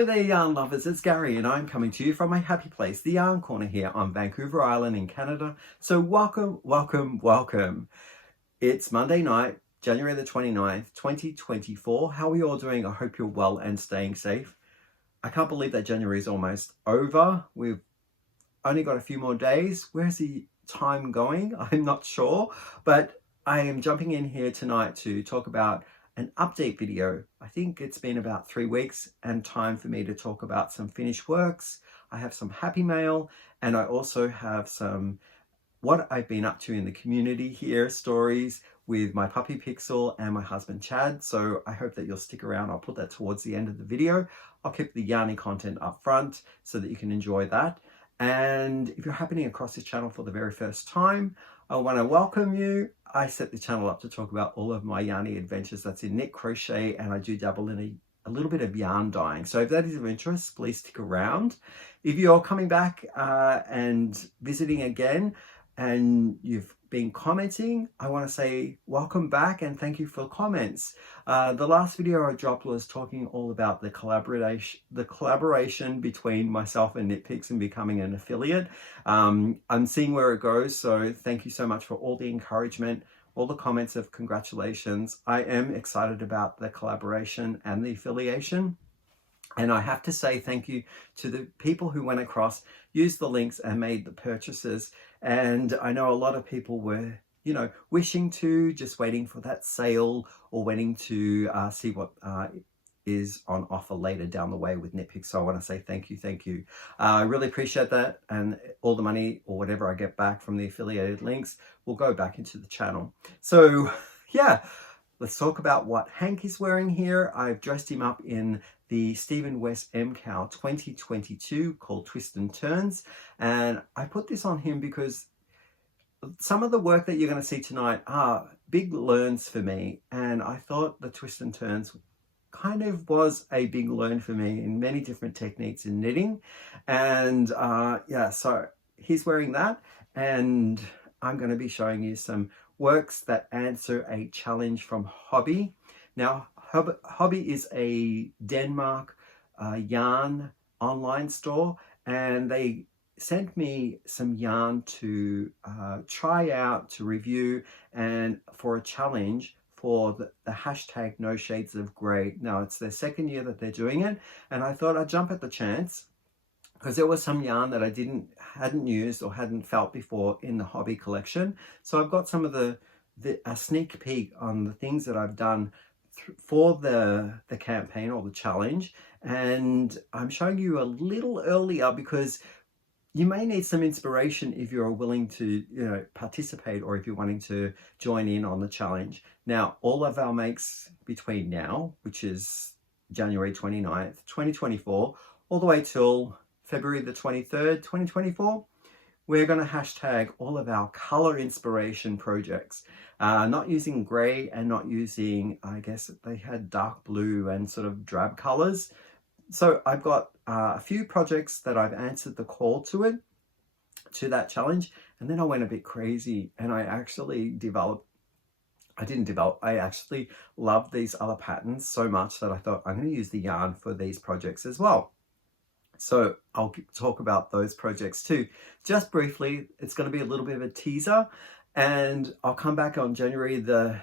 Hello there yarn lovers, it's Gary and I'm coming to you from my happy place, the Yarn Corner here on Vancouver Island in Canada. So welcome, welcome, welcome. It's Monday night, January the 29th, 2024. How are we all doing? I hope you're well and staying safe. I can't believe that January is almost over. We've only got a few more days. Where's the time going? I'm not sure, but I am jumping in here tonight to talk about an update video. I think it's been about 3 weeks and time for me to talk about some finished works. I have some happy mail and I also have some what I've been up to in the community here, stories with my puppy Pixel and my husband Chad. So I hope that you'll stick around. I'll put that towards the end of the video. I'll keep the yarny content up front so that you can enjoy that. And if you're happening across this channel for the very first time, I want to welcome you. I set the channel up to talk about all of my yarny adventures. That's in knit, crochet, and I do dabble in a little bit of yarn dyeing. So if that is of interest, please stick around. If you're coming back and visiting again and you've been commenting, I want to say welcome back and thank you for comments. The last video I dropped was talking all about the collaboration between myself and KnitPicks and becoming an affiliate. I'm seeing where it goes, so thank you so much for all the encouragement, all the comments of congratulations. I am excited about the collaboration and the affiliation. And I have to say thank you to the people who went across, used the links and made the purchases. And I know a lot of people were, you know, wishing to, just waiting for that sale or waiting to see what is on offer later down the way with KnitPicks. So I want to say thank you, thank you. I really appreciate that. And all the money or whatever I get back from the affiliated links will go back into the channel. So yeah, let's talk about what Hank is wearing here. I've dressed him up in the Stephen West cowl 2022 called Twist and Turns. And I put this on him because some of the work that you're going to see tonight are big learns for me. And I thought the Twist and Turns kind of was a big learn for me in many different techniques in knitting. And yeah, so he's wearing that. And I'm going to be showing you some works that answer a challenge from Hobbii. Now, Hobbii is a Denmark yarn online store, and they sent me some yarn to try out, to review, and for a challenge for the hashtag #NoShadesOfGrey. Now, it's their second year that they're doing it, and I thought I'd jump at the chance because there was some yarn that I hadn't used or hadn't felt before in the Hobbii collection. So I've got some of a sneak peek on the things that I've done for the campaign or the challenge, and I'm showing you a little earlier because you may need some inspiration if you're willing to, you know, participate or if you're wanting to join in on the challenge. Now, all of our makes between now, which is January 29th, 2024, all the way till February the 23rd, 2024, we're going to hashtag all of our color inspiration projects, not using gray and not using, I guess they had dark blue and sort of drab colors. So I've got a few projects that I've answered the call to that challenge. And then I went a bit crazy and I actually I actually loved these other patterns so much that I thought I'm going to use the yarn for these projects as well. So I'll talk about those projects too. Just briefly, it's going to be a little bit of a teaser, and I'll come back on February the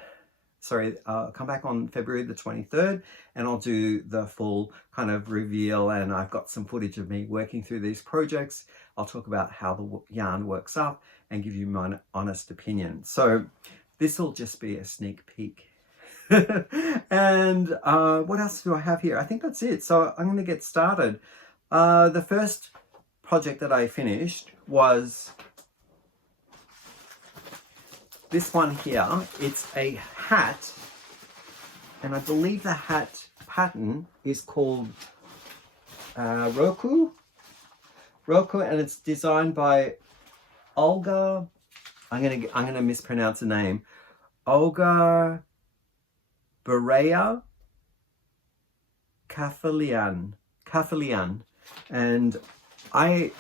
23rd, and I'll do the full kind of reveal, and I've got some footage of me working through these projects. I'll talk about how the yarn works up and give you my honest opinion. So this will just be a sneak peek. And what else do I have here? I think that's it. So I'm going to get started. The first project that I finished was this one here. It's a hat, and I believe the hat pattern is called Roku, and it's designed by Olga. I'm gonna mispronounce the name. Olga Berea Kafalian. And I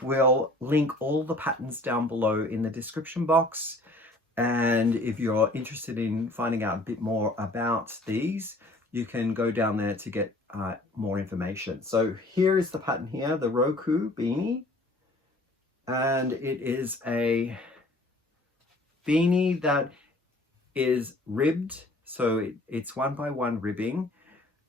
will link all the patterns down below in the description box. And if you're interested in finding out a bit more about these, you can go down there to get more information. So here is the pattern here, the Roku beanie, and it is a beanie that is ribbed, so it's 1x1 ribbing,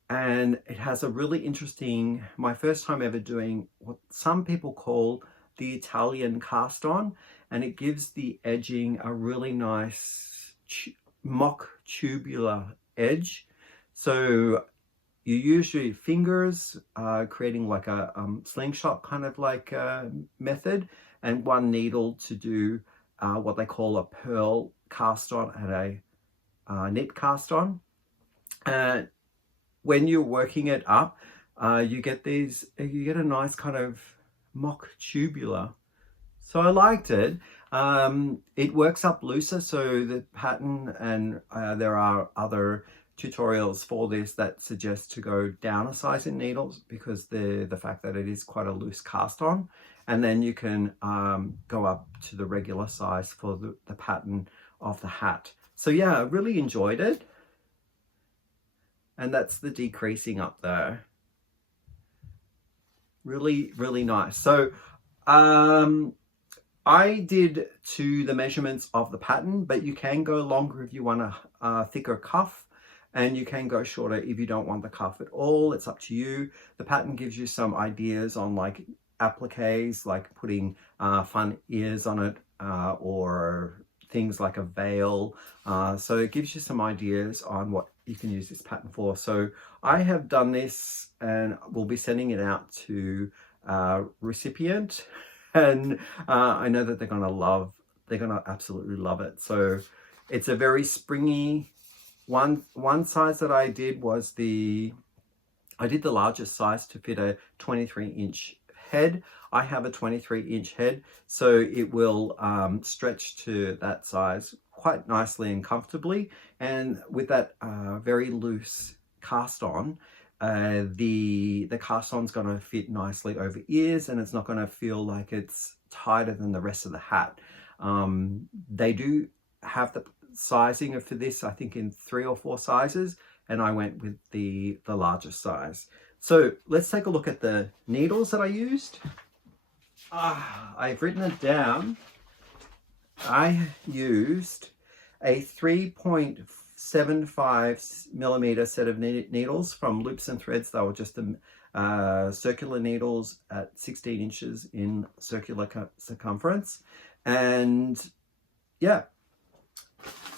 and it has a really interesting, my first time ever doing what some people call the Italian cast on, and it gives the edging a really nice mock tubular edge. So you use your fingers, creating like a slingshot kind of like method, and one needle to do what they call a pearl cast on and a knit cast on. And when you're working it up, you get a nice kind of mock tubular. So I liked it. It works up looser, so the pattern, and there are other tutorials for this that suggest to go down a size in needles because the fact that it is quite a loose cast on, and then you can go up to the regular size for the pattern of the hat. So yeah, I really enjoyed it. And that's the decreasing up there. Really, really nice. So I did to the measurements of the pattern, but you can go longer if you want a thicker cuff, and you can go shorter if you don't want the cuff at all. It's up to you. The pattern gives you some ideas on like appliques, like putting fun ears on it, or things like a veil. So it gives you some ideas on what you can use this pattern for. So I have done this and we'll be sending it out to recipient, and I know that they're gonna absolutely love it. So it's a very springy one size that I did was I did the largest size to fit a 23-inch head. I have a 23-inch head, so it will stretch to that size quite nicely and comfortably. And with that very loose cast on, the cast on's going to fit nicely over ears, and it's not going to feel like it's tighter than the rest of the hat. They do have the sizing for this, I think, in 3 or 4 sizes, and I went with the largest size. So let's take a look at the needles that I used. I've written it down. I used a 3.75 millimeter set of needles from Loops and Threads. They were just circular needles at 16 inches in circular circumference. And yeah,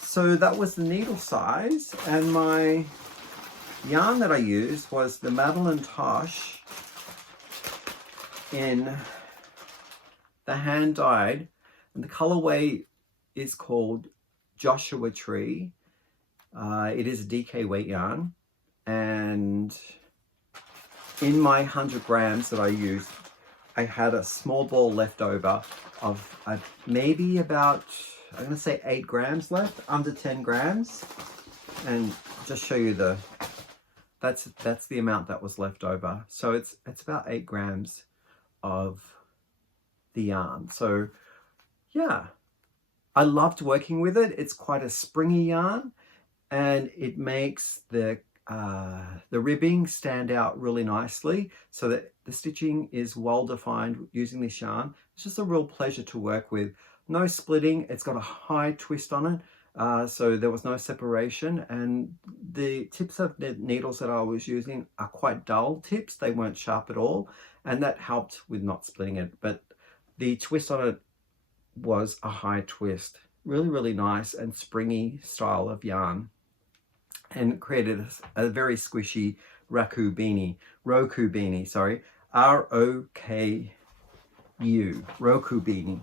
so that was the needle size. And my yarn that I used was the Madeline Tosh in the hand dyed, and the colorway is called Joshua Tree. It is a DK weight yarn, and in my 100 grams that I used, I had a small ball left over of maybe about, I'm going to say 8 grams left, under 10 grams, and I'll just show you that's the amount that was left over. So it's about 8 grams of the yarn. So yeah, I loved working with it. It's quite a springy yarn, and it makes the ribbing stand out really nicely, so that the stitching is well defined using this yarn. It's just a real pleasure to work with. No splitting. It's got a high twist on it, so there was no separation, and the tips of the needles that I was using are quite dull tips. They weren't sharp at all, and that helped with not splitting it. But the twist on it was a high twist. Really, really nice and springy style of yarn, and created a very squishy Roku beanie, sorry, R-O-K-U, Roku beanie.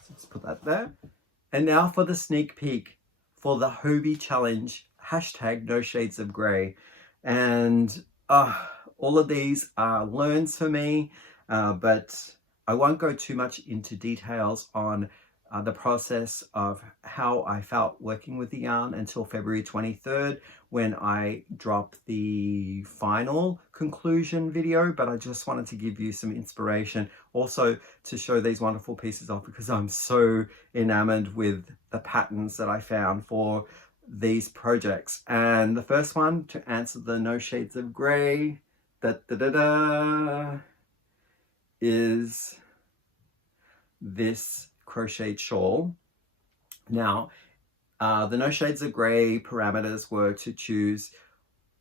So let's put that there. And now for the sneak peek for the Hobbii challenge, #NoShadesOfGrey. And all of these are learns for me, but I won't go too much into details on the process of how I felt working with the yarn until February 23rd, when I drop the final conclusion video. But I just wanted to give you some inspiration also to show these wonderful pieces off, because I'm so enamored with the patterns that I found for these projects. And the first one, to answer the No Shades of Grey, is this crocheted shawl. Now, the No Shades of Grey parameters were to choose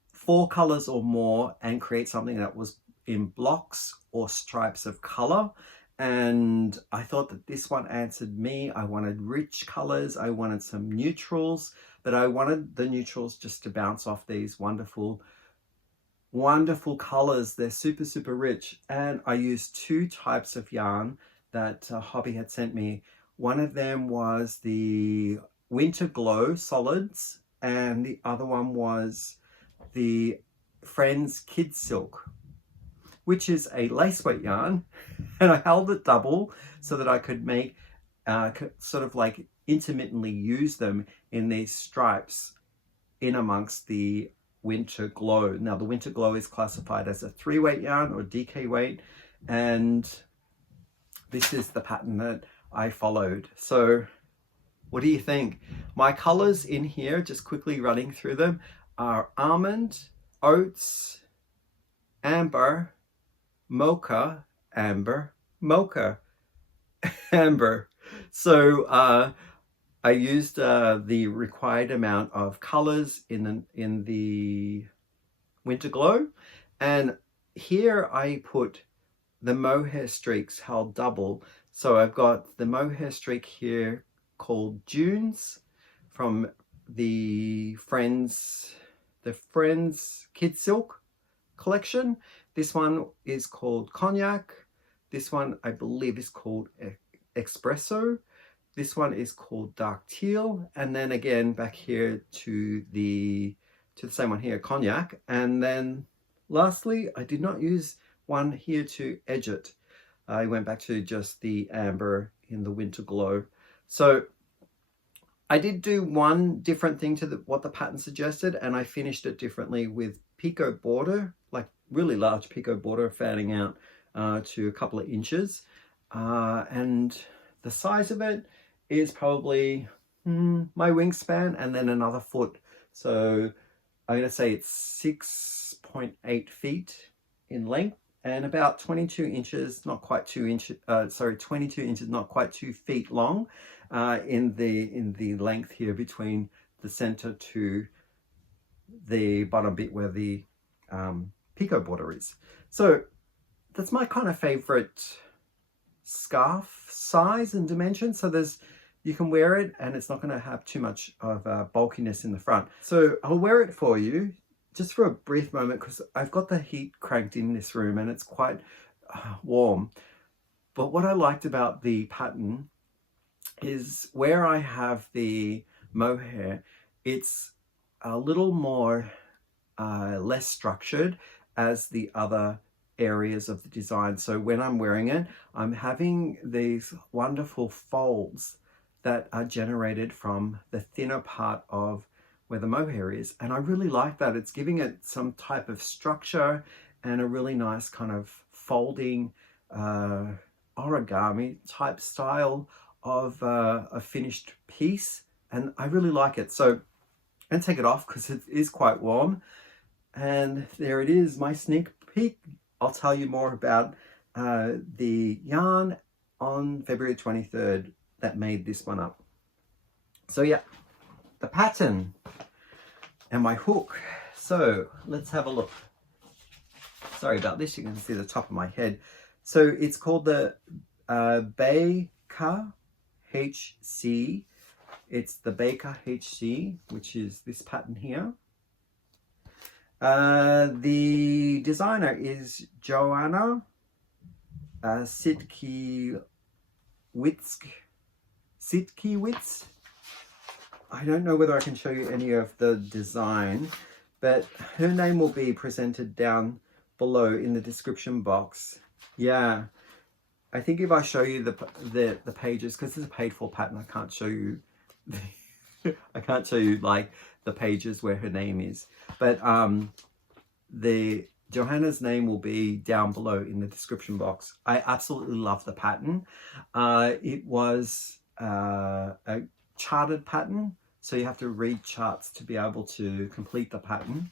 4 colors or more and create something that was in blocks or stripes of color. And I thought that this one answered me. I wanted rich colors, I wanted some neutrals, but I wanted the neutrals just to bounce off these wonderful colors. They're super, super rich. And I used 2 types of yarn that Hobbii had sent me. One of them was the Winter Glow solids, and the other one was the Friends Kid Silk, which is a lace weight yarn. And I held it double so that I could make sort of like intermittently use them in these stripes in amongst the Winter Glow. Now the Winter Glow is classified as a 3-weight yarn or DK weight, and this is the pattern that I followed. So what do you think? My colors in here, just quickly running through them, are almond, oats, amber, mocha, amber, mocha, amber. So I used the required amount of colors in the Winter Glow, and here I put the mohair streaks held double. So I've got the mohair streak here called Dunes from the Friends Kid Silk collection. This one is called Cognac. This one I believe is called Espresso. This one is called Dark Teal. And then again back here to the same one here, Cognac. And then lastly, I did not use one here to edge it. I went back to just the amber in the Winter Glow. So I did do one different thing to what the pattern suggested, and I finished it differently with picot border, like really large picot border fanning out to a couple of inches. And the size of it is probably my wingspan and then another foot. So I'm going to say it's 6.8 feet in length and about 22 inches, not quite 2 inches, 22 inches, not quite 2 feet long in the length here between the center to the bottom bit where the picot border is. So that's my kind of favorite scarf size and dimension. So you can wear it and it's not going to have too much of bulkiness in the front. So I'll wear it for you just for a brief moment because I've got the heat cranked in this room and it's quite warm. But what I liked about the pattern is where I have the mohair, it's a little more less structured as the other areas of the design. So when I'm wearing it, I'm having these wonderful folds that are generated from the thinner part of where the mohair is. And I really like that. It's giving it some type of structure and a really nice kind of folding origami type style of a finished piece. And I really like it. So I'm going to take it off because it is quite warm. And there it is, my sneak peek. I'll tell you more about the yarn on February 23rd that made this one up. So yeah, the pattern and my hook. So let's have a look. Sorry about this, you can see the top of my head. So it's called the Baker HC. It's the Baker HC, which is this pattern here. The designer is Joanna Sitkiewicz. I don't know whether I can show you any of the design, but her name will be presented down below in the description box. Yeah, I think if I show you the pages, because this is a paid for pattern, I can't show you I can't show you like the pages where her name is, but the Johanna's name will be down below in the description box. I absolutely love the pattern. It was a charted pattern, so you have to read charts to be able to complete the pattern.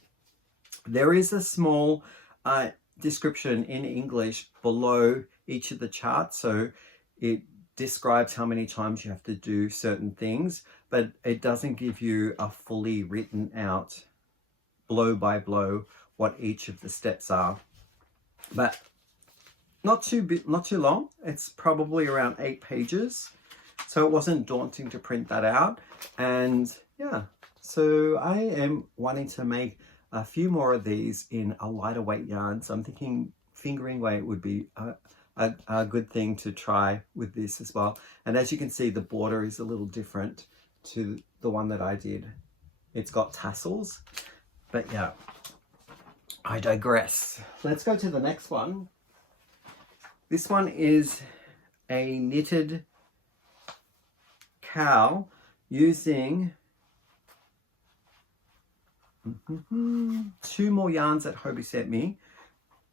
There is a small description in English below each of the charts, so it describes how many times you have to do certain things, but it doesn't give you a fully written out blow by blow what each of the steps are. But not too long. It's probably around 8 pages, so it wasn't daunting to print that out. And yeah, so I am wanting to make a few more of these in a lighter weight yarn, so I'm thinking fingering weight would be a good thing to try with this as well. And as you can see, the border is a little different to the one that I did. It's got tassels, but yeah, I digress. Let's go to the next one. This one is a knitted cowl using 2 more yarns that Hobbii sent me.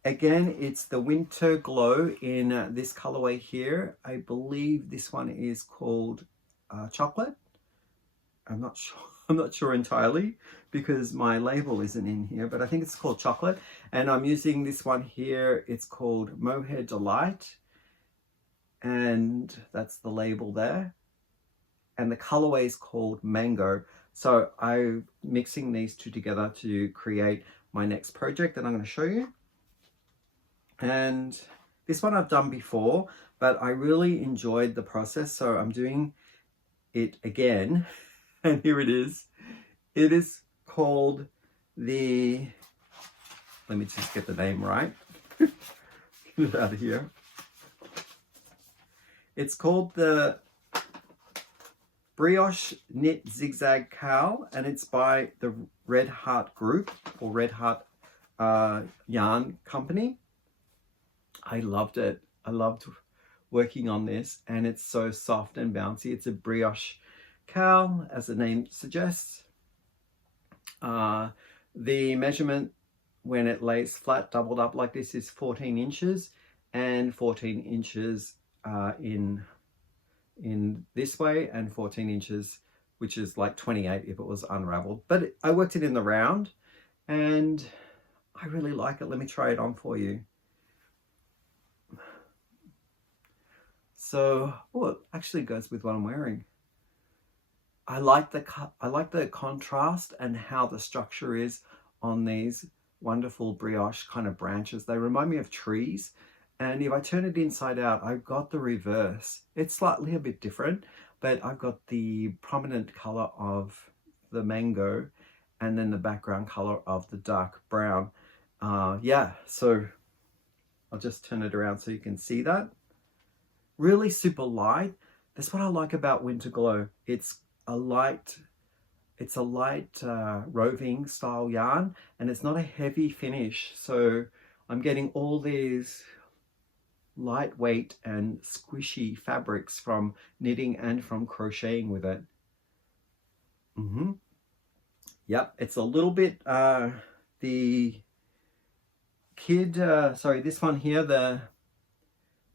Again, it's the Winter Glow in this colorway here. I believe this one is called Chocolate. I'm not sure entirely because my label isn't in here, but I think it's called Chocolate. And I'm using this one here. It's called Mohair Delight, and that's the label there. And the colorway is called Mango. So I'm mixing these two together to create my next project that I'm going to show you. And this one I've done before, but I really enjoyed the process, so I'm doing it again. And here it is. It is called the, let me just get the name right. Get it out of here. It's called the Brioche Knit Zigzag Cowl, and it's by the Red Heart Group, or Red Heart Yarn Company. I loved it. I loved working on this, and it's so soft and bouncy. It's a brioche cowl, as the name suggests. The measurement when it lays flat doubled up like this is 14 inches, and 14 inches in this way, and 14 inches, which is like 28 if it was unraveled. But I worked it in the round, and I really like it. Let me try it on for you. So, oh, it actually goes with what I'm wearing. I like the contrast and how the structure is on these wonderful brioche kind of branches. They remind me of trees. And if I turn it inside out, I've got the reverse. It's slightly a bit different, but I've got the prominent color of the mango and then the background color of the dark brown. Yeah, so I'll just turn it around so you can see that. Really super light. That's what I like about Winter Glow. It's a light roving style yarn, and it's not a heavy finish. So I'm getting all these lightweight and squishy fabrics from knitting and from crocheting with it. Yep, it's a little bit the kid, sorry, this one here, the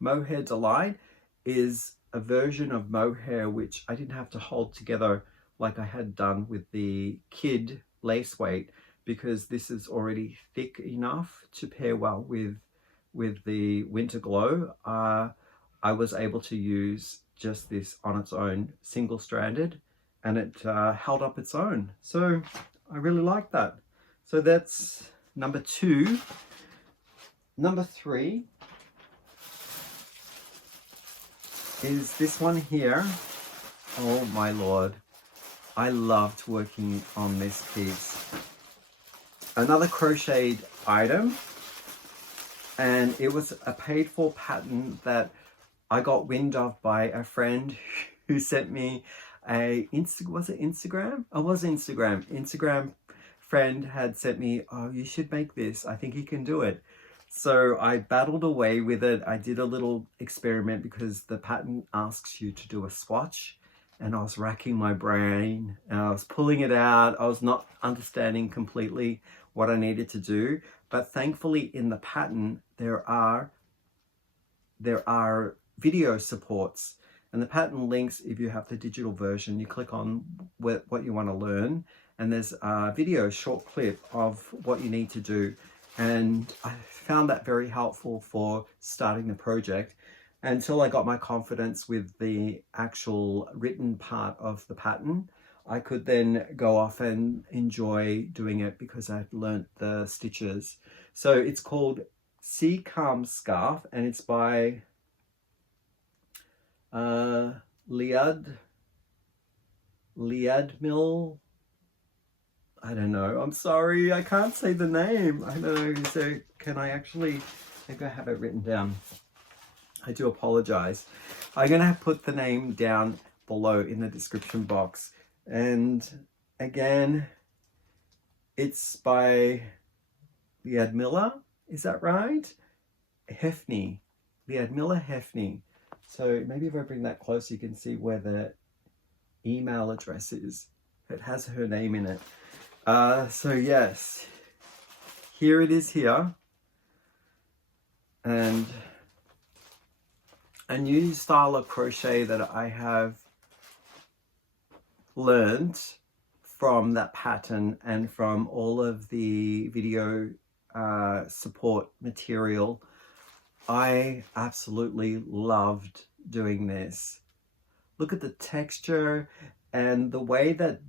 Mohair Delight, is a version of mohair which I didn't have to hold together like I had done with the kid lace weight, because this is already thick enough to pair well with the Winter Glow. I was able to use just this on its own, single-stranded, and it held up its own. So I really like that. So that's number 2. Number 3 is this one here. Oh my lord, I loved working on this piece. Another crocheted item, and it was a paid for pattern that I got wind of by a friend who sent me a Instagram friend had sent me, oh, you should make this, I think you can do it. So I battled away with it. I did a little experiment because the pattern asks you to do a swatch, and I was racking my brain and I was pulling it out. I was not understanding completely what I needed to do, but thankfully in the pattern there are video supports, And the pattern links, if you have the digital version, you click on what you want to learn, and there's a video short clip of what you need to do. And I found that very helpful for starting the project until I got my confidence with the actual written part of the pattern. I could then go off and enjoy doing it because I'd learnt the stitches. So it's called Sea Calm Scarf, and it's by Liadmil. I don't know. I'm sorry. I can't say the name. I know. So can I actually, maybe I have it written down. I do apologize. I'm going to put the name down below in the description box. And again, it's by Liadmila. Is that right? Hefney. Liadmila Hefney. So maybe if I bring that close, you can see where the email address is. It has her name in it. So yes, here it is here. And a new style of crochet that I have learned from that pattern and from all of the video support material. I absolutely loved doing this. Look at the texture and the way that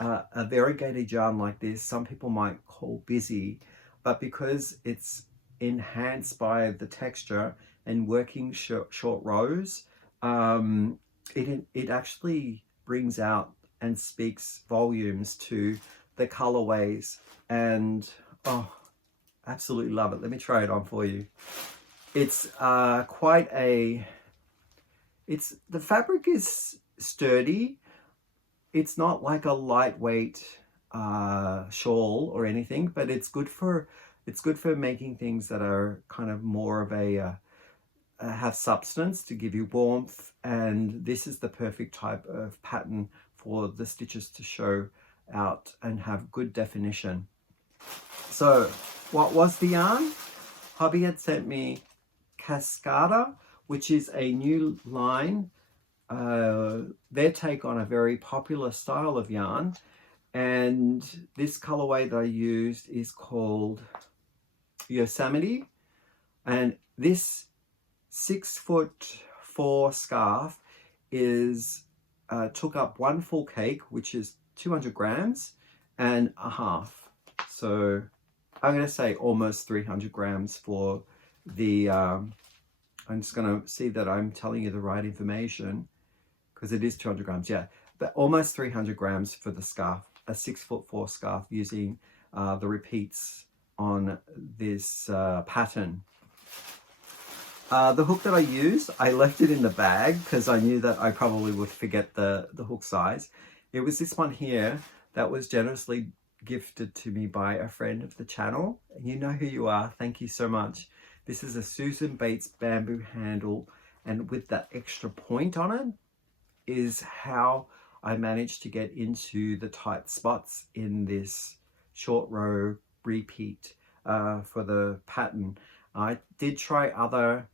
a variegated yarn like this, some people might call busy, but because it's enhanced by the texture and working short rows, it actually brings out and speaks volumes to the colorways. And oh, absolutely love it. Let me try it on for you. It's quite a, the fabric is sturdy. It's not like a lightweight shawl or anything, but it's good for making things that are kind of more of a have substance to give you warmth. And this is the perfect type of pattern for the stitches to show out and have good definition. So what was the yarn? Hobbii had sent me Cascada, which is a new line, their take on a very popular style of yarn. And this colorway that I used is called Yosemite. And this 6'4" scarf is took up one full cake, which is 200 grams and a half. So I'm going to say almost 300 grams for the, I'm just going to see that I'm telling you the right information, because it is 200 grams, yeah, but almost 300 grams for the scarf, a 6'4" scarf using the repeats on this pattern. The hook that I used, I left it in the bag because I knew that I probably would forget the hook size. It was this one here that was generously gifted to me by a friend of the channel. You know who you are. Thank you so much. This is a Susan Bates bamboo handle, and with that extra point on it is how I managed to get into the tight spots in this short row repeat for the pattern. I did try other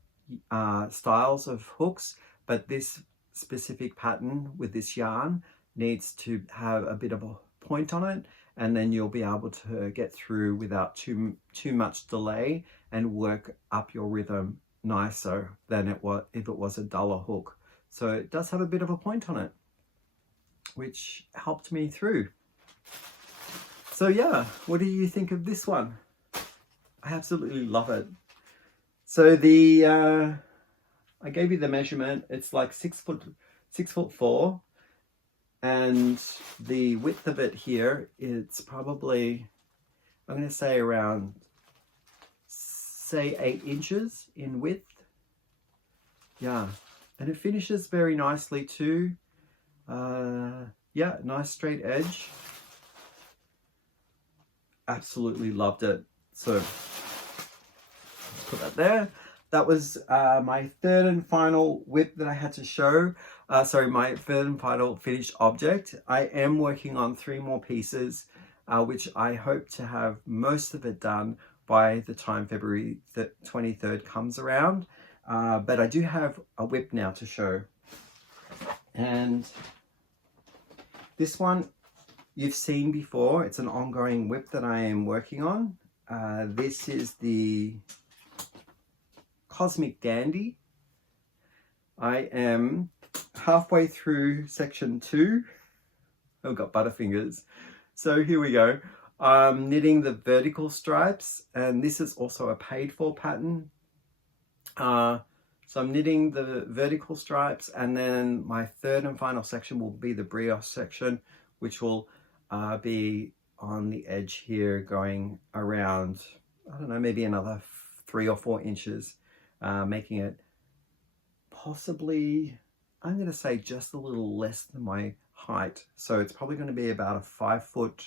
styles of hooks, but this specific pattern with this yarn needs to have a bit of a point on it, and then you'll be able to get through without too much delay and work up your rhythm nicer than it was if it was a duller hook. So it does have a bit of a point on it, which helped me through. So yeah, what do you think of this one? I absolutely love it. So the I gave you the measurement. It's like 6'4", and the width of it here, it's probably, I'm going to say around, say 8 inches in width. Yeah, and it finishes very nicely too. Yeah, nice straight edge. Absolutely loved it. So put that there. That was my third and final whip that I had to show. Sorry, my third and final finished object. I am working on 3 more pieces, which I hope to have most of it done by the time February 23rd comes around. But I do have a whip now to show. And this one you've seen before. It's an ongoing whip that I am working on. This is the Cosmic Dandy. I am halfway through section 2. I've got butterfingers. So here we go. I'm knitting the vertical stripes, and this is also a paid for pattern. So I'm knitting the vertical stripes, and then my third and final section will be the brioche section, which will be on the edge here, going around, I don't know, maybe another 3 or 4 inches, making it possibly, I'm going to say just a little less than my height. So it's probably going to be about a 5'6"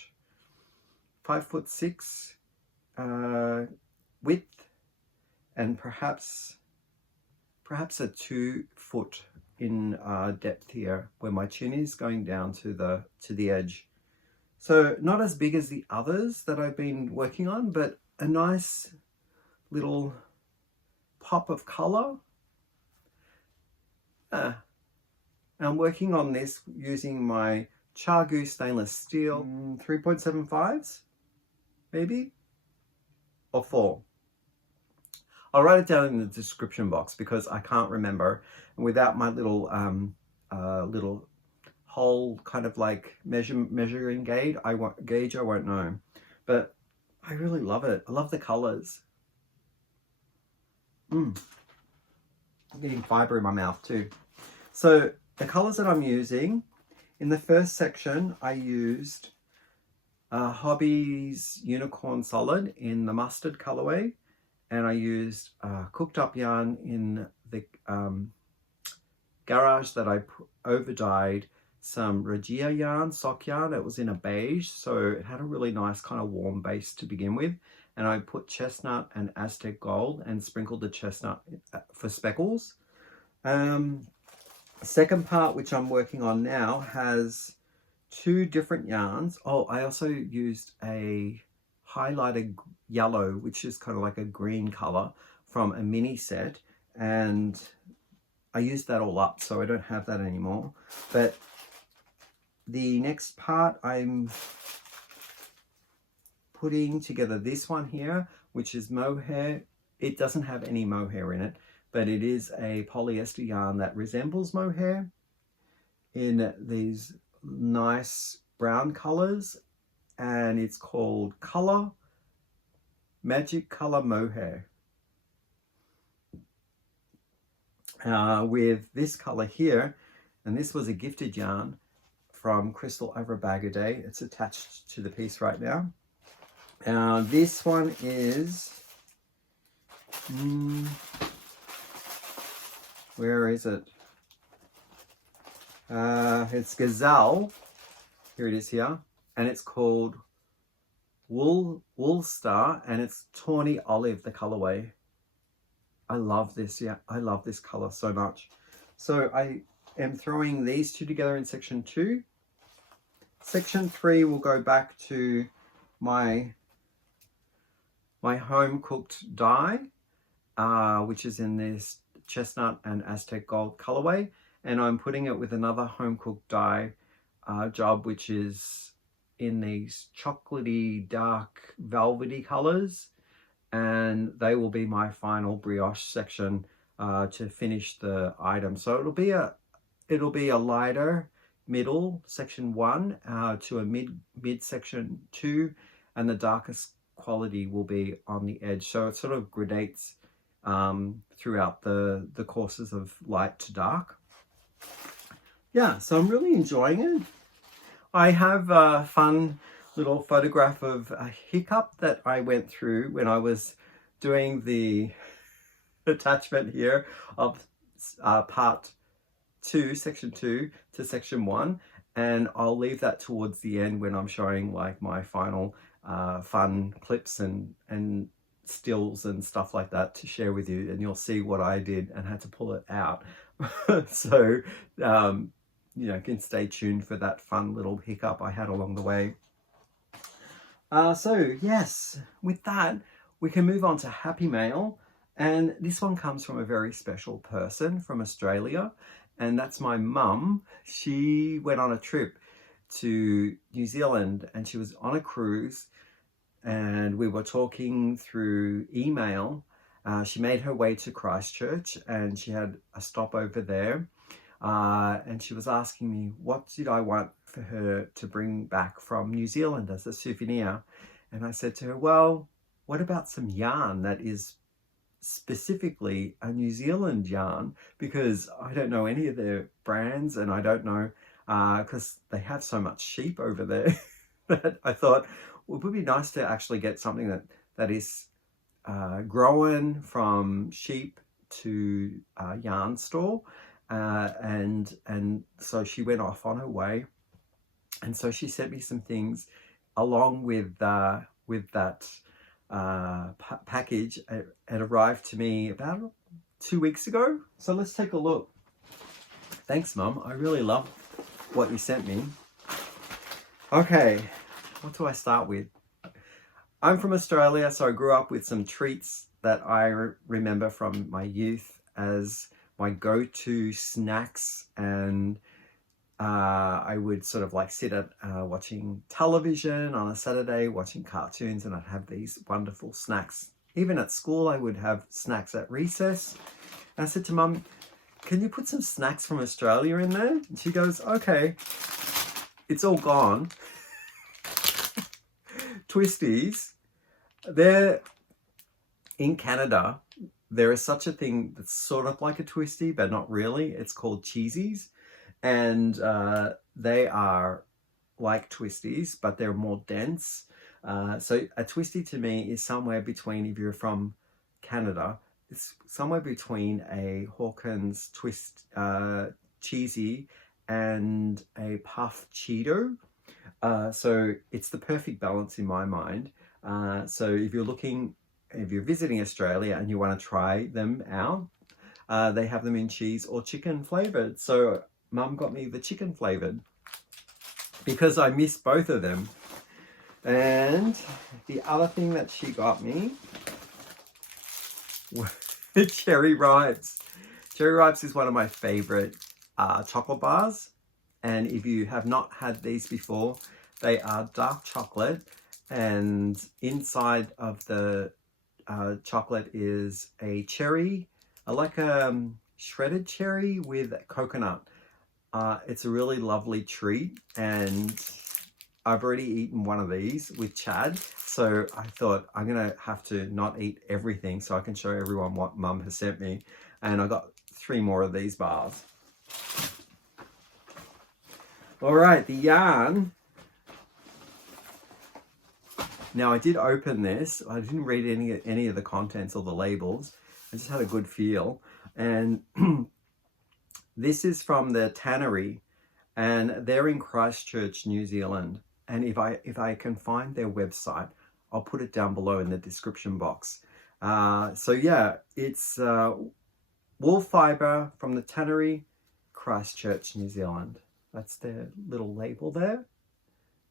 width, and perhaps a 2 foot in depth here, where my chin is going down to the edge. So not as big as the others that I've been working on, but a nice little pop of color. I'm working on this using my Chargu stainless steel 3.75s, maybe, or 4. I'll write it down in the description box because I can't remember. And without my little little hole kind of like measuring gauge, I won't know. But I really love it. I love the colors. I'm getting fiber in my mouth too. So the colors that I'm using, in the first section, I used Hobbie's Unicorn Solid in the mustard colorway, and I used cooked up yarn in the garage that I over dyed some Regia yarn, sock yarn. It was in a beige, so it had a really nice kind of warm base to begin with. And I put chestnut and Aztec gold and sprinkled the chestnut for speckles. Second part, which I'm working on now, has 2 different yarns. Oh, I also used a highlighted yellow, which is kind of like a green color from a mini set, and I used that all up, so I don't have that anymore. But the next part, I'm putting together this one here, which is mohair. It doesn't have any mohair in it, but it is a polyester yarn that resembles mohair in these nice brown colors, and it's called Magic Color Mohair. With this color here, and this was a gifted yarn from Crystal over a bag a day. It's attached to the piece right now. This one is, where is it? It's Gazelle. Here it is here, and it's called Wool Star, and it's tawny olive, the colorway. I love this. Yeah, I love this color so much. So I am throwing these 2 together in section 2. Section 3 will go back to my home cooked dye, which is in this chestnut and Aztec gold colorway, and I'm putting it with another home cooked dye job, which is in these chocolatey dark velvety colors, and they will be my final brioche section to finish the item. So it'll be a lighter middle section 1 to a mid section 2, and the darkest quality will be on the edge. So it sort of gradates throughout the courses of light to dark. Yeah, so I'm really enjoying it. I have a fun little photograph of a hiccup that I went through when I was doing the attachment here of part 2, section 2 to section 1, and I'll leave that towards the end when I'm showing like my final fun clips and stills and stuff like that to share with you, and you'll see what I did and had to pull it out. So you know, can stay tuned for that fun little hiccup I had along the way. So yes, with that we can move on to Happy Mail, and this one comes from a very special person from Australia, and that's my mum. She went on a trip to New Zealand and she was on a cruise, and we were talking through email. She made her way to Christchurch and she had a stopover there. And she was asking me, what did I want for her to bring back from New Zealand as a souvenir? And I said to her, well, what about some yarn that is specifically a New Zealand yarn? Because I don't know any of their brands, and I don't know, because they have so much sheep over there, that I thought, well, it would be nice to actually get something that is grown from sheep to a yarn store. And so she went off on her way, and so she sent me some things along with that package. It arrived to me about 2 weeks ago. So let's take a look. Thanks, Mum. I really love what you sent me. Okay, what do I start with? I'm from Australia, so I grew up with some treats that I remember from my youth as my go-to snacks, and I would sort of like sit at watching television on a Saturday, watching cartoons, and I'd have these wonderful snacks. Even at school, I would have snacks at recess. And I said to Mum, can you put some snacks from Australia in there? And she goes, okay. It's all gone. Twisties. They're in Canada. There is such a thing that's sort of like a twisty, but not really. It's called cheesies. And they are like twisties, but they're more dense. So a twisty to me is somewhere between, if you're from Canada, it's somewhere between a Hawkins twist cheesy and a puff Cheeto. So it's the perfect balance in my mind. So if you're visiting Australia and you want to try them out, they have them in cheese or chicken flavored. So Mum got me the chicken flavored because I miss both of them. And the other thing that she got me were cherry ripes. Cherry ripes is one of my favorite chocolate bars. And if you have not had these before, they are dark chocolate, and inside of the chocolate is a cherry, like a shredded cherry with coconut. It's a really lovely treat, and I've already eaten one of these with Chad, so I thought I'm gonna have to not eat everything so I can show everyone what Mum has sent me. And I got 3 more of these bars. All right, the yarn. Now I did open this. I didn't read any of the contents or the labels. I just had a good feel. And this is from the tannery, and they're in Christchurch, New Zealand. And if I can find their website, I'll put it down below in the description box. So yeah, it's wool fibre from the tannery, Christchurch, New Zealand. That's their little label there.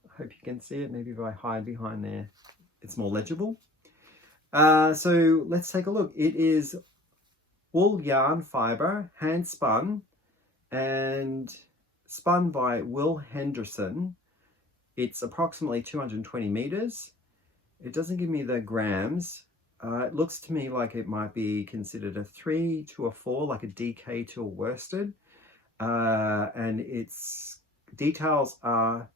I hope you can see it. Maybe if I hide behind there, it's more legible. So let's take a look. It is wool yarn fibre, hand spun, and spun by Will Henderson. It's approximately 220 meters. It doesn't give me the grams. It looks to me like it might be considered a 3 to a 4, like a DK to a worsted. And its details are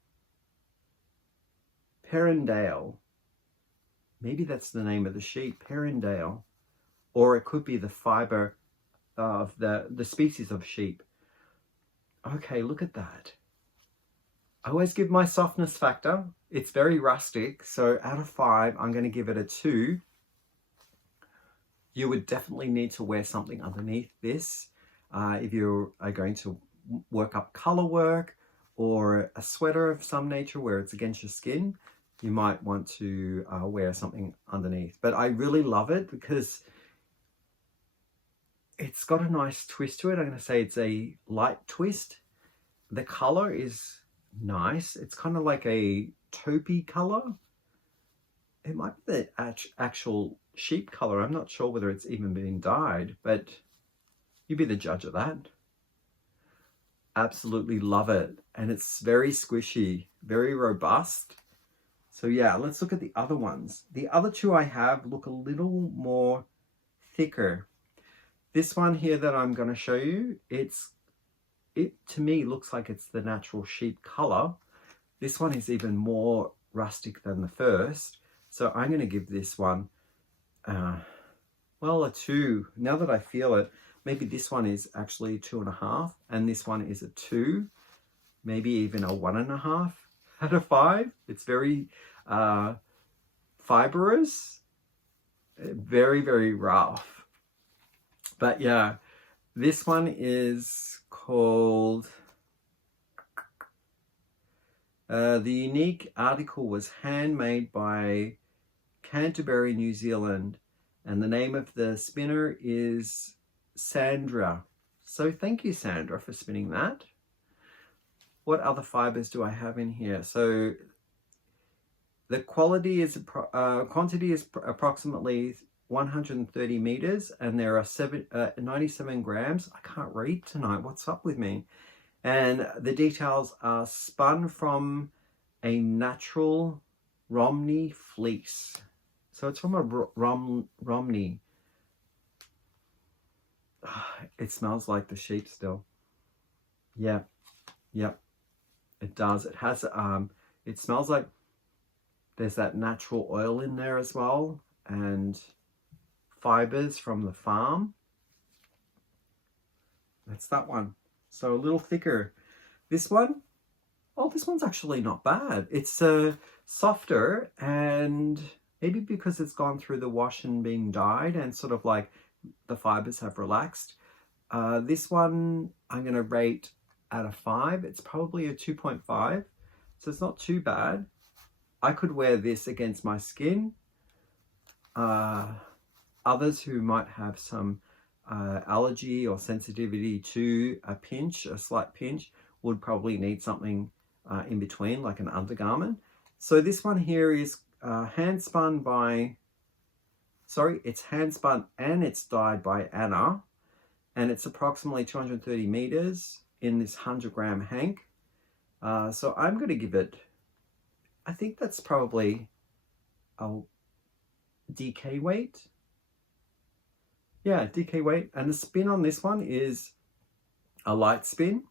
Perendale. Maybe that's the name of the sheep, Perendale. Or it could be the fiber of the species of sheep. Okay, look at that. I always give my softness factor. It's very rustic, so out of 5, I'm going to give it a 2. You would definitely need to wear something underneath this. If you are going to work up color work or a sweater of some nature where it's against your skin, you might want to wear something underneath. But I really love it because it's got a nice twist to it. I'm going to say it's a light twist. The color is nice. It's kind of like a taupey color. It might be the actual sheep color. I'm not sure whether it's even been dyed, but you be the judge of that. Absolutely love it. And it's very squishy, very robust. So yeah, let's look at the other ones. The other two I have look a little more thicker. This one here that I'm going to show you, it to me looks like it's the natural sheep color. This one is even more rustic than the first. So I'm going to give this one, well, a 2. Now that I feel it, maybe this one is actually 2.5, and this one is a 2, maybe even a 1.5 out of 5. It's very fibrous, very, very rough. But yeah, this one is called, the unique article was handmade by Canterbury, New Zealand, and the name of the spinner is Sandra. So thank you, Sandra, for spinning that. What other fibers do I have in here? So the quantity is approximately 130 meters, and there are 97 grams. I can't read tonight. What's up with me? And the details are spun from a natural Romney fleece. So it's from a Romney. It smells like the sheep still. Yeah, yep, it does. It has, it smells like there's that natural oil in there as well, and fibers from the farm. That's that one. So a little thicker. This one, oh, this one's actually not bad. It's softer, and maybe because it's gone through the wash and being dyed and sort of like the fibers have relaxed. This one I'm going to rate out of 5. It's probably a 2.5. So it's not too bad. I could wear this against my skin. Others who might have some allergy or sensitivity to a slight pinch, would probably need something in between, like an undergarment. So this one here is hand spun and it's dyed by Anna, and it's approximately 230 meters in this 100-gram hank. So I'm going to give it, I think that's probably a DK weight. Yeah, DK weight. And the spin on this one is a light spin.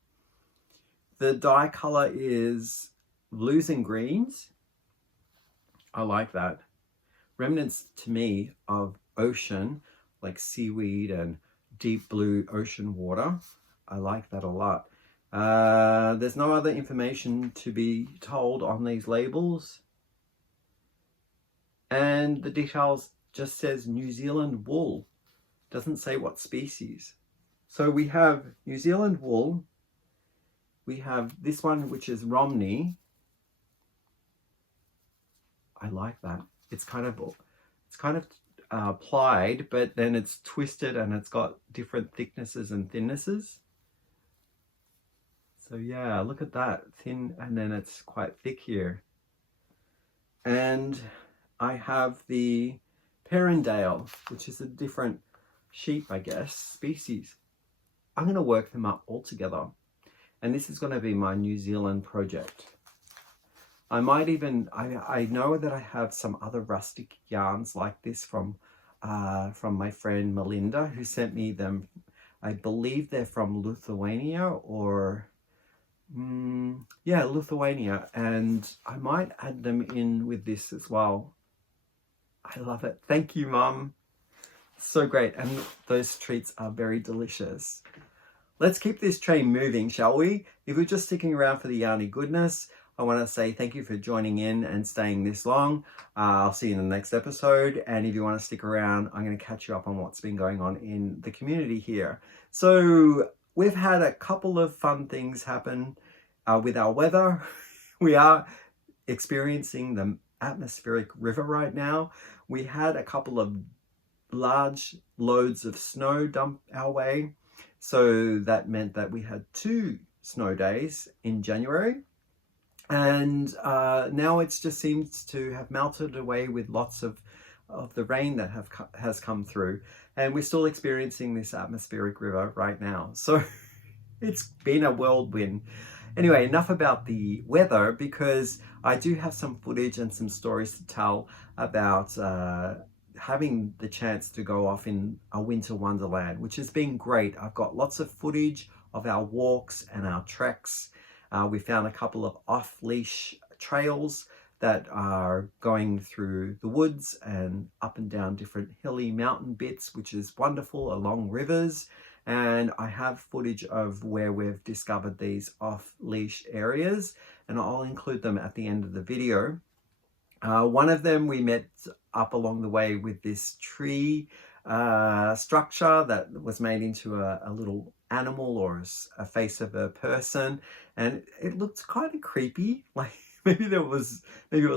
The dye color is blues and greens. I like that. Remnants to me of ocean, like seaweed and deep blue ocean water. I like that a lot. There's no other information to be told on these labels. And the details just says New Zealand wool. Doesn't say what species. So we have New Zealand wool. We have this one, which is Romney. I like that. It's kind of plied, but then it's twisted and it's got different thicknesses and thinnesses. So yeah, look at that, thin, and then it's quite thick here. And I have the Perendale, which is a different sheep, I guess, species. I'm going to work them up all together. And this is going to be my New Zealand project. I might even, I know that I have some other rustic yarns like this from my friend Melinda, who sent me them. I believe they're from Lithuania or, yeah, Lithuania. And I might add them in with this as well. I love it. Thank you, Mum. So great. And those treats are very delicious. Let's keep this train moving, shall we? If you're just sticking around for the yarny goodness, I want to say thank you for joining in and staying this long. I'll see you in the next episode. And if you want to stick around, I'm going to catch you up on what's been going on in the community here. So we've had a couple of fun things happen with our weather. We are experiencing the atmospheric river right now. We had a couple of large loads of snow dump our way. So that meant that we had 2 snow days in January. And now it just seems to have melted away with lots of the rain that has come through. And we're still experiencing this atmospheric river right now. So It's been a whirlwind. Anyway, enough about the weather, because I do have some footage and some stories to tell about having the chance to go off in a winter wonderland, which has been great. I've got lots of footage of our walks and our treks. We found a couple of off-leash trails that are going through the woods and up and down different hilly mountain bits, which is wonderful, along rivers. And I have footage of where we've discovered these off-leash areas, and I'll include them at the end of the video. One of them we met up along the way with this tree structure that was made into a little animal or a face of a person, and it looked kind of creepy, like maybe it was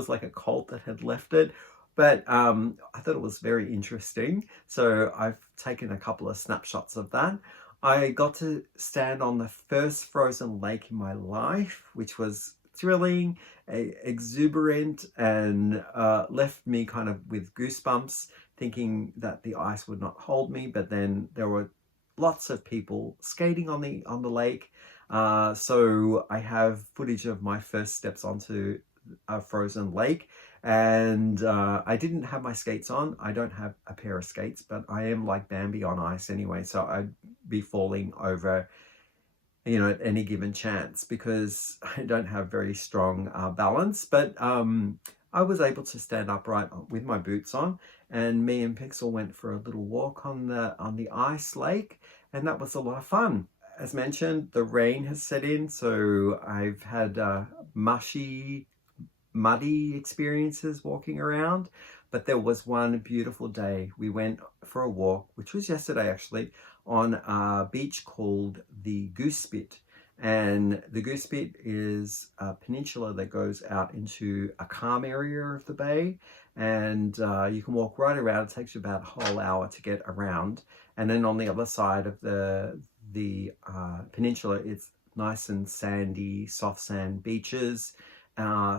like a cult that had left it. But I thought it was very interesting, so I've taken a couple of snapshots of that. I got to stand on the first frozen lake in my life, which was thrilling, exuberant, and left me kind of with goosebumps, thinking that the ice would not hold me. But then there were lots of people skating on the lake, so I have footage of my first steps onto a frozen lake. And I didn't have my skates on. I don't have a pair of skates, but I am like Bambi on ice anyway, so I'd be falling over, you know, at any given chance, because I don't have very strong balance. But I was able to stand upright with my boots on, and me and Pixel went for a little walk on the ice lake, and that was a lot of fun. As mentioned, the rain has set in, so I've had muddy experiences walking around. But there was one beautiful day. We went for a walk, which was yesterday actually, on a beach called the Goose Spit. And the Goose Spit is a peninsula that goes out into a calm area of the bay, and you can walk right around. It takes you about a whole hour to get around. And then on the other side of the peninsula, it's nice and sandy, soft sand beaches.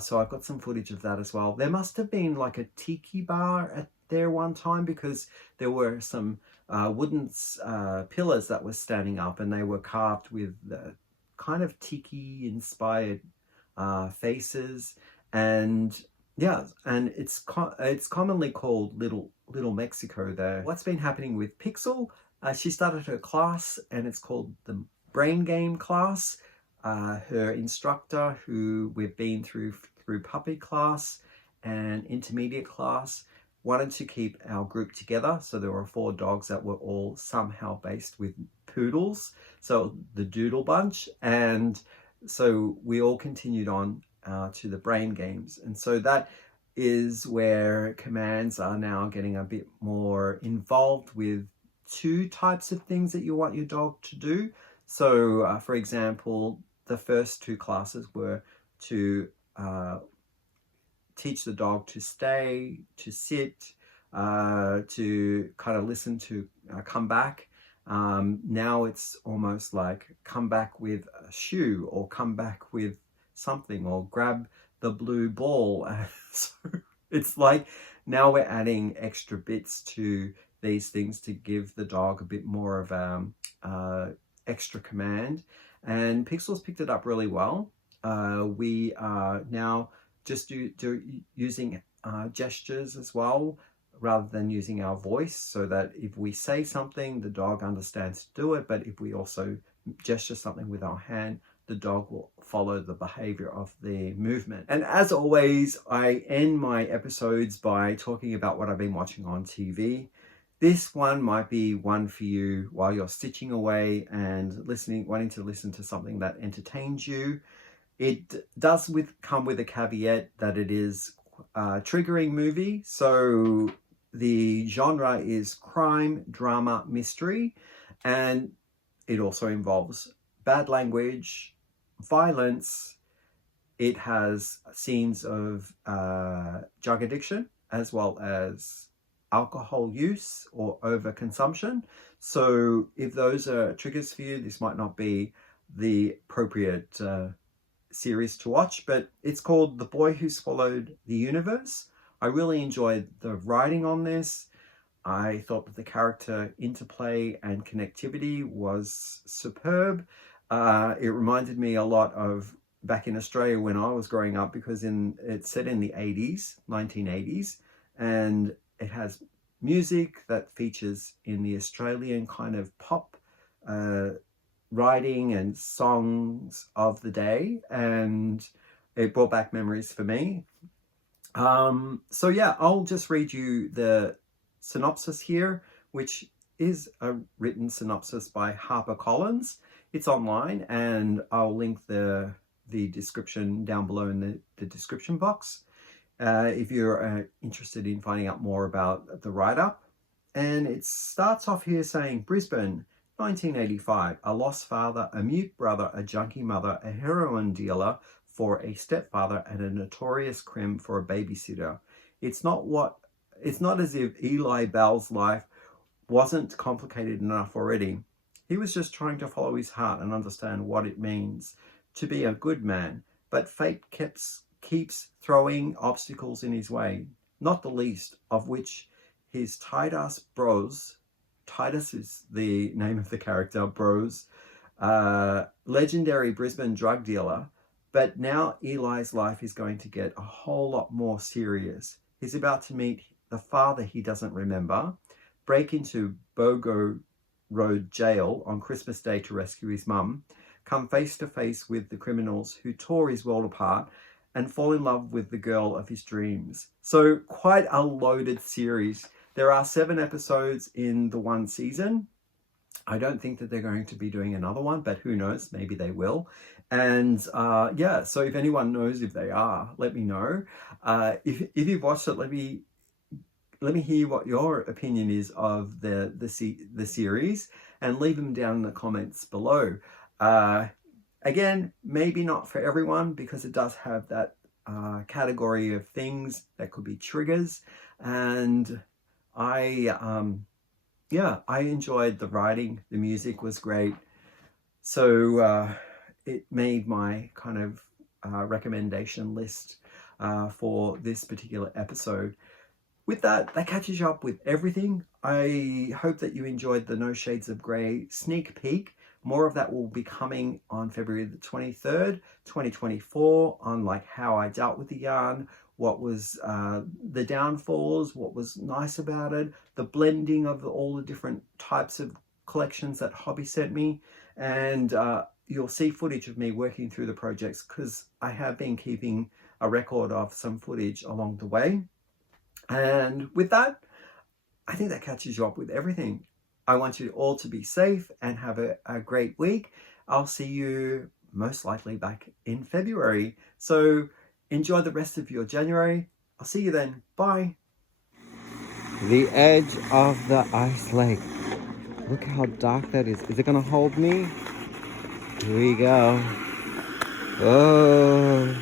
So I've got some footage of that as well. There must have been like a tiki bar at there one time, because there were some wooden pillars that were standing up, and they were carved with kind of tiki inspired faces. And yeah, and it's commonly called Little Mexico there. What's been happening with Pixel? She started her class, and it's called the Brain Game class. Her instructor, who we've been through puppy class and intermediate class, wanted to keep our group together. So there were 4 dogs that were all somehow based with poodles, so the Doodle Bunch. And so we all continued on to the brain games. And so that is where commands are now getting a bit more involved with 2 types of things that you want your dog to do. So for example, the first 2 classes were to teach the dog to stay, to sit, to kind of listen to come back. Now it's almost like come back with a shoe, or come back with something, or grab the blue ball. So it's like now we're adding extra bits to these things to give the dog a bit more of extra command. And Pixel's picked it up really well. We are now just using gestures as well, rather than using our voice, so that if we say something, the dog understands to do it. But if we also gesture something with our hand, the dog will follow the behavior of the movement. And as always, I end my episodes by talking about what I've been watching on TV. This one might be one for you while you're stitching away and wanting to listen to something that entertains you. It does come with a caveat that it is a triggering movie. So the genre is crime, drama, mystery, and it also involves bad language, violence. It has scenes of drug addiction, as well as alcohol use or overconsumption. So if those are triggers for you, this might not be the appropriate series to watch. But it's called The Boy Who Swallowed the Universe. I really enjoyed the writing on this. I thought that the character interplay and connectivity was superb. It reminded me a lot of back in Australia when I was growing up, because it's set in the 80s, 1980s, and it has music that features in the Australian kind of pop writing and songs of the day, and it brought back memories for me. So yeah, I'll just read you the synopsis here, which is a written synopsis by HarperCollins. It's online, and I'll link the description down below in the description box if you're interested in finding out more about the write-up. And it starts off here saying, Brisbane, 1985, a lost father, a mute brother, a junkie mother, a heroin dealer for a stepfather, and a notorious crim for a babysitter. It's not as if Eli Bell's life wasn't complicated enough already. He was just trying to follow his heart and understand what it means to be a good man, but fate keeps throwing obstacles in his way, not the least of which his tight-ass bros, Titus is the name of the character, bros, legendary Brisbane drug dealer. But now Eli's life is going to get a whole lot more serious. He's about to meet the father he doesn't remember, break into Bogo Road jail on Christmas Day to rescue his mum, come face to face with the criminals who tore his world apart, and fall in love with the girl of his dreams. So quite a loaded series. There are 7 episodes in the one season. I don't think that they're going to be doing another one, but who knows, maybe they will. And yeah, so if anyone knows if they are, let me know. If you've watched it, let me hear what your opinion is of the series, and leave them down in the comments below. Again, maybe not for everyone, because it does have that category of things that could be triggers, and yeah, I enjoyed the writing. The music was great. So it made my kind of recommendation list for this particular episode. With that catches you up with everything. I hope that you enjoyed the No Shades of Grey sneak peek. More of that will be coming on February the 23rd, 2024, on like how I dealt with the yarn, what was the downfalls, what was nice about it, the blending of all the different types of collections that Hobbii sent me, and you'll see footage of me working through the projects, because I have been keeping a record of some footage along the way. And with that, I think that catches you up with everything. I want you all to be safe and have a great week. I'll see you most likely back in February. So enjoy the rest of your January. I'll see you then. Bye. The edge of the ice lake. Look how dark that is. Is it going to hold me? Here we go. Oh.